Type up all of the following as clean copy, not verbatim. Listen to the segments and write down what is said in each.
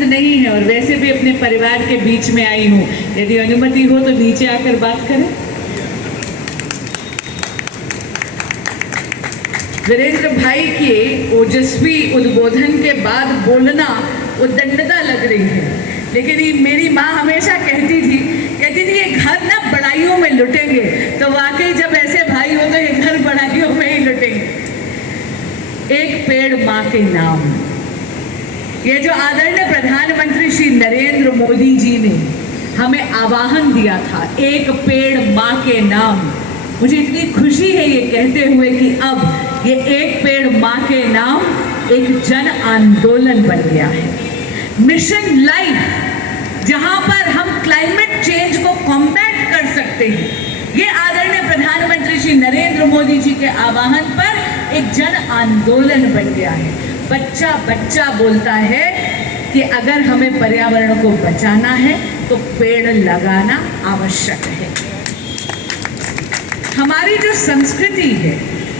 पसंद नहीं है और वैसे भी अपने परिवार के बीच में आई हूँ। यदि अनुमति हो तो नीचे आकर बात करें। वीरेंद्र भाई के ओजस्वी उद्बोधन के बाद बोलना उद्दंडता लग रही है, लेकिन ये मेरी माँ हमेशा कहती थी ये घर ना बड़ाइयों में लुटेंगे। तो वाकई जब ऐसे भाई हो तो ये घर बड़ाइयों में ही लुटेंगे। एक पेड़ माँ के नाम, ये जो आदरणीय प्रधानमंत्री श्री नरेंद्र मोदी जी ने हमें आह्वान दिया था, एक पेड़ माँ के नाम, मुझे इतनी खुशी है ये कहते हुए कि अब ये एक पेड़ माँ के नाम एक जन आंदोलन बन गया है। मिशन लाइफ, जहां पर हम क्लाइमेट चेंज को कॉम्बैट कर सकते हैं, ये आदरणीय प्रधानमंत्री श्री नरेंद्र मोदी जी के आह्वान पर एक जन आंदोलन बन गया है। बच्चा बच्चा बोलता है कि अगर हमें पर्यावरण को बचाना है तो पेड़ लगाना आवश्यक है। हमारी जो संस्कृति है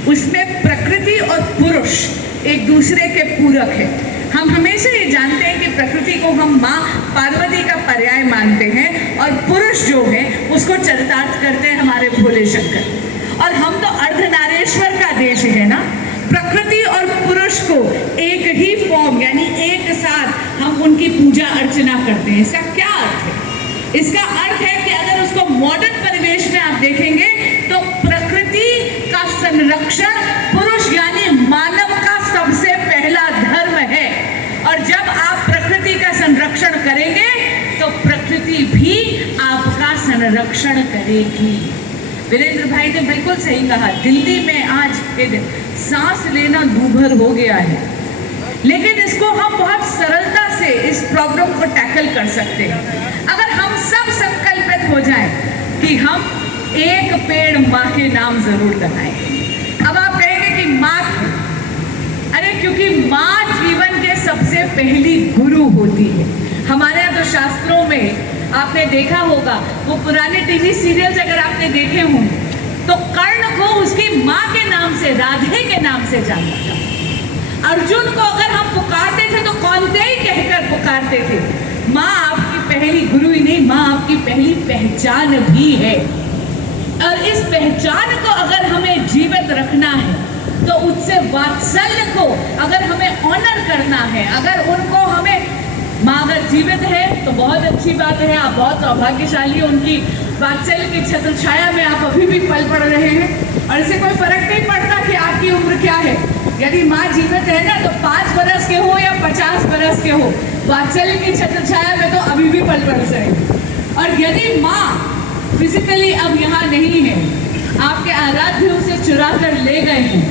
उसमें प्रकृति और पुरुष एक दूसरे के पूरक है। हम हमेशा ये जानते हैं कि प्रकृति को हम माँ पार्वती का पर्याय मानते हैं और पुरुष जो है उसको चरितार्थ करते हैं हमारे भोले शंकर। और हम तो अर्धनारेश्वर का देश है ना, प्रकृति और पुरुष को एक ही फॉर्म यानी एक साथ हम उनकी पूजा अर्चना करते हैं। इसका क्या अर्थ है? इसका अर्थ है कि अगर उसको मॉडर्न परिवेश में आप देखेंगे तो प्रकृति का संरक्षण पुरुष यानी मानव का सबसे पहला धर्म है। और जब आप प्रकृति का संरक्षण करेंगे तो प्रकृति भी आपका संरक्षण करेगी। वीरेंद्र भाई ने बिल्कुल सही कहा, दिल्ली में आज के दिन सांस लेना दूभर हो गया है, लेकिन इसको हम बहुत सरलता से इस प्रॉब्लम को टैकल कर सकते हैं अगर हम सब संकल्पित हो जाएं कि हम एक पेड़ माँ के नाम जरूर लगाएं। अब आप कहेंगे कि माँ, अरे क्योंकि माँ जीवन के सबसे पहली गुरु होती है। हमारे यहाँ तो शास्त्रों में आपने देखा होगा, वो पुराने टीवी सीरियल्स अगर आपने देखे हों तो कर्ण को उसकी माँ के नाम से, राधे के नाम से जाना था। अर्जुन को अगर हम पुकारते थे तो कौन्तेय कहकर पुकारते थे। माँ आपकी पहली गुरु ही नहीं, माँ आपकी पहली पहचान भी है। और इस पहचान को अगर हमें जीवित रखना है तो उससे वात्सल्य को अगर हमें ऑनर करना है, अगर उनको हमें, माँ अगर जीवित है तो बहुत अच्छी बात है, आप बहुत सौभाग्यशाली हैं, उनकी वात्सल्य की छत्र छाया में आप अभी भी पल पड़ रहे हैं और इससे कोई फर्क नहीं पड़ता कि आपकी उम्र क्या है। यदि माँ जीवित है ना तो 5 बरस के हो या 50 बरस के हो, वात्सल्य की छत्र छाया में तो अभी भी पल पड़ रहे। और यदि माँ फिजिकली अब यहाँ नहीं है, आपके आराध्य उसे चुरा कर ले गए हैं,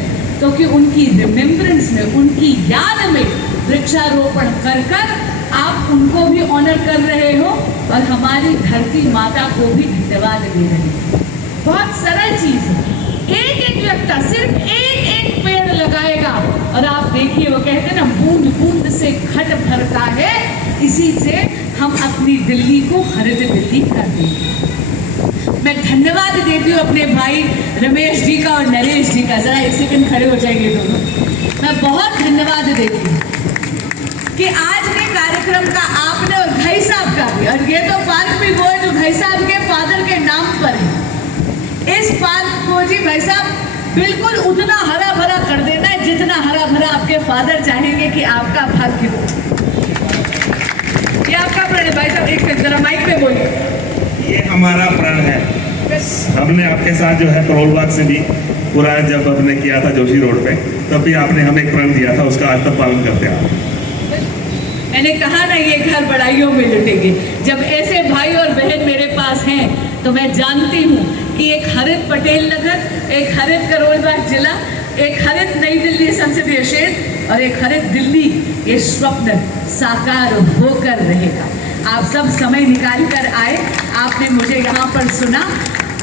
तो कि उनकी रिमेम्बरेंस में, उनकी याद में वृक्षारोपण कर कर आप उनको भी ऑनर कर रहे हो और हमारी धरती माता को भी धन्यवाद दे रहे हो। बहुत सरल चीज है, एक एक व्यक्ति सिर्फ एक एक पेड़ लगाएगा और आप देखिए, वो कहते हैं ना, बूंद बूंद से घट भरता है, इसी से हम अपनी दिल्ली को हरित दिल्ली कर देंगे। मैं धन्यवाद देती हूँ अपने भाई रमेश जी का और नरेश जी का। जरा एक सेकंड खड़े हो जाएंगे दोनों। मैं बहुत धन्यवाद देती हूँ कि आज के कार्यक्रम का आपने, और भाई साहब का भी, और ये तो पार्क भी वो है जो भाई साहब के फादर के नाम पर है। इस पार्क को जी भाई साहब बिल्कुल उतना हरा भरा कर देना है जितना हरा भरा आपके फादर चाहेंगे कि आपका भाग्य हो। ये आपका प्रण है भाई साहब, एक सेकंड जरा माइक पे बोलिए। ये हमारा प्रण है। हमने आपके साथ जो है करोल बाग से भी पूरा जब हमने किया था जोशी रोड पे, तब भी आपने हमें एक प्रण दिया था, उसका आज तक पालन करते हैं। मैंने कहा ना, ये घर बड़ाइयों में लुटेंगे। जब ऐसे भाई और बहन मेरे पास हैं तो मैं जानती हूँ कि एक हरित पटेल नगर, एक हरित करोल बाग जिला, एक हरित नई दिल्ली संसदीय क्षेत्र और एक हरित दिल्ली, ये स्वप्न साकार होकर रहेगा। आप सब समय निकाल कर आए, आपने मुझे यहाँ पर सुना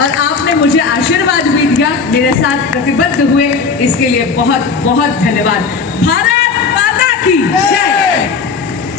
और आपने मुझे आशीर्वाद भी दिया, मेरे साथ प्रतिबद्ध हुए, इसके लिए बहुत बहुत धन्यवाद। भारत माता की जय।